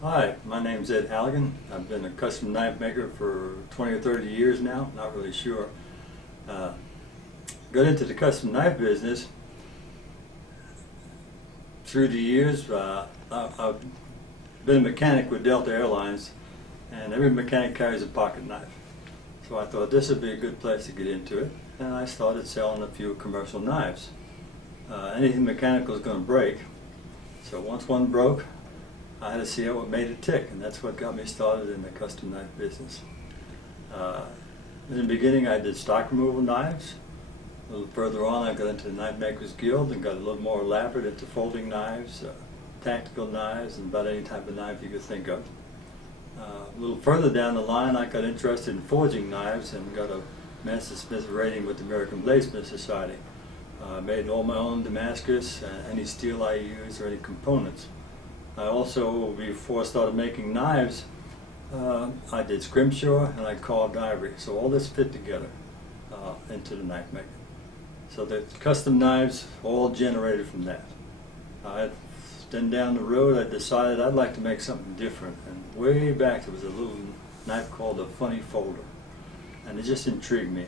Hi, my name's Ed Halligan. I've been a custom knife maker for 20 or 30 years now, not really sure. Got into the custom knife business through the years. I've been a mechanic with Delta Airlines, and every mechanic carries a pocket knife. So I thought this would be a good place to get into it, and I started selling a few commercial knives. Anything mechanical is going to break, so once one broke, I had to see what made it tick, and that's what got me started in the custom knife business. In the beginning I did stock removal knives. A little further on I got into the Knife Makers Guild and got a little more elaborate into folding knives, tactical knives, and about any type of knife you could think of. A little further down the line I got interested in forging knives and got a Master Smith rating with the American Bladesmith Society. I made all my own Damascus, any steel I used or any components. I also, before I started making knives, I did scrimshaw and I carved ivory. So all this fit together into the knife making. So the custom knives all generated from that. Then down the road I decided I'd like to make something different. And way back there was a little knife called a funny folder. And it just intrigued me.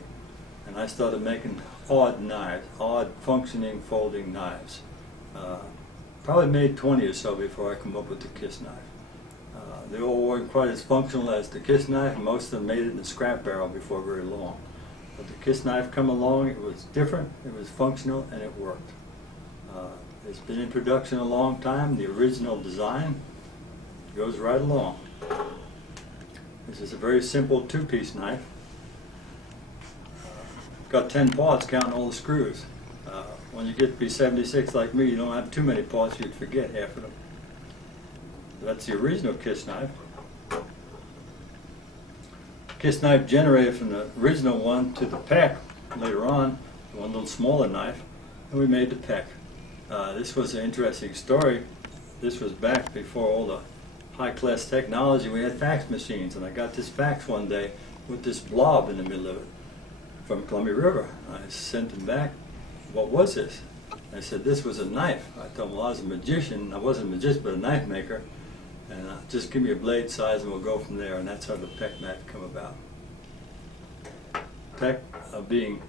And I started making odd knives, odd functioning folding knives. Probably made 20 or so before I come up with the Kiss knife. They all weren't quite as functional as the Kiss knife, and most of them made it in a scrap barrel before very long. But the Kiss knife come along, it was different, it was functional, and it worked. It's been in production a long time. The original design goes right along. This is a very simple two-piece knife. Got 10 parts counting all the screws. When you get to be 76 like me, you don't have too many parts, you'd forget half of them. That's the original Kiss knife. Kiss knife generated from the original one to the peck later on, one little smaller knife, and we made the peck. This was an interesting story. This was back before all the high-class technology. We had fax machines, and I got this fax one day with this blob in the middle of it from Columbia River. I sent them back. What was this? I said, this was a knife. I told them, well, I was a magician. I wasn't a magician, but a knife maker. And just give me a blade size and we'll go from there. And that's how the peck knife come about. Peck being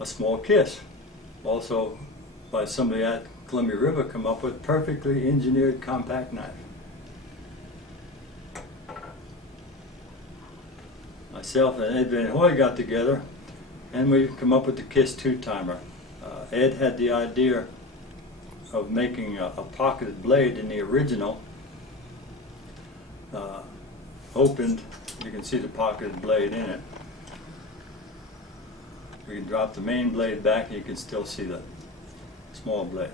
a small kiss. Also, by somebody at Columbia River, come up with perfectly engineered compact knife. Myself and Ed Van Hoy got together, and we come up with the Kiss two-timer. Ed had the idea of making a pocketed blade in the original. Opened, you can see the pocketed blade in it. We can drop the main blade back and you can still see the small blade.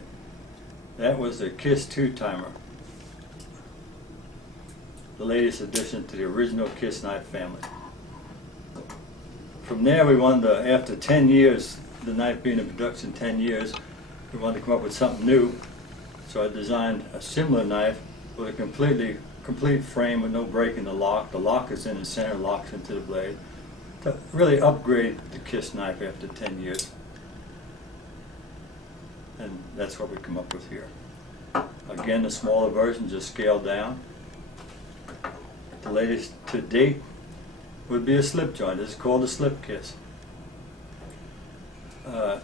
That was the Kiss two-timer, the latest addition to the original Kiss knife family. From there we wanted to, after 10 years, the knife being in production 10 years, we wanted to come up with something new. So I designed a similar knife with a complete frame with no break in the lock. The lock is in the center, locks into the blade. To really upgrade the Kiss knife after 10 years. And that's what we come up with here. Again, the smaller version, just scaled down. The latest to date would be a slip joint. This is called a slip Kiss.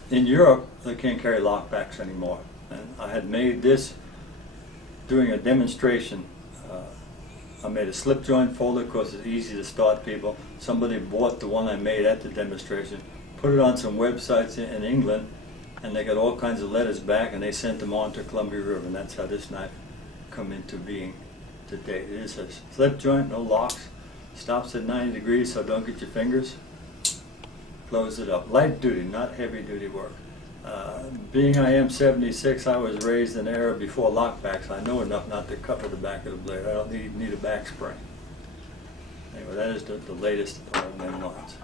In Europe, they can't carry lockbacks anymore. And I had made this doing a demonstration. I made a slip joint folder because it's easy to start people. Somebody bought the one I made at the demonstration, put it on some websites in England, and they got all kinds of letters back, and they sent them on to Columbia River, and that's how this knife come into being today. It is a slip joint, no locks. Stops at 90 degrees, so don't get your fingers. Close it up. Light duty, not heavy duty work. Being I am 76, I was raised in an era before lockbacks. I know enough not to cover the back of the blade. I don't need a back spring. Anyway, that is the latest along them lines.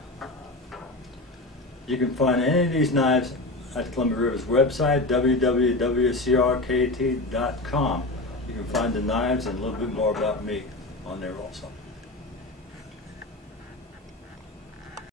You can find any of these knives at Columbia River's website, www.crkt.com. You can find the knives and a little bit more about me on there also.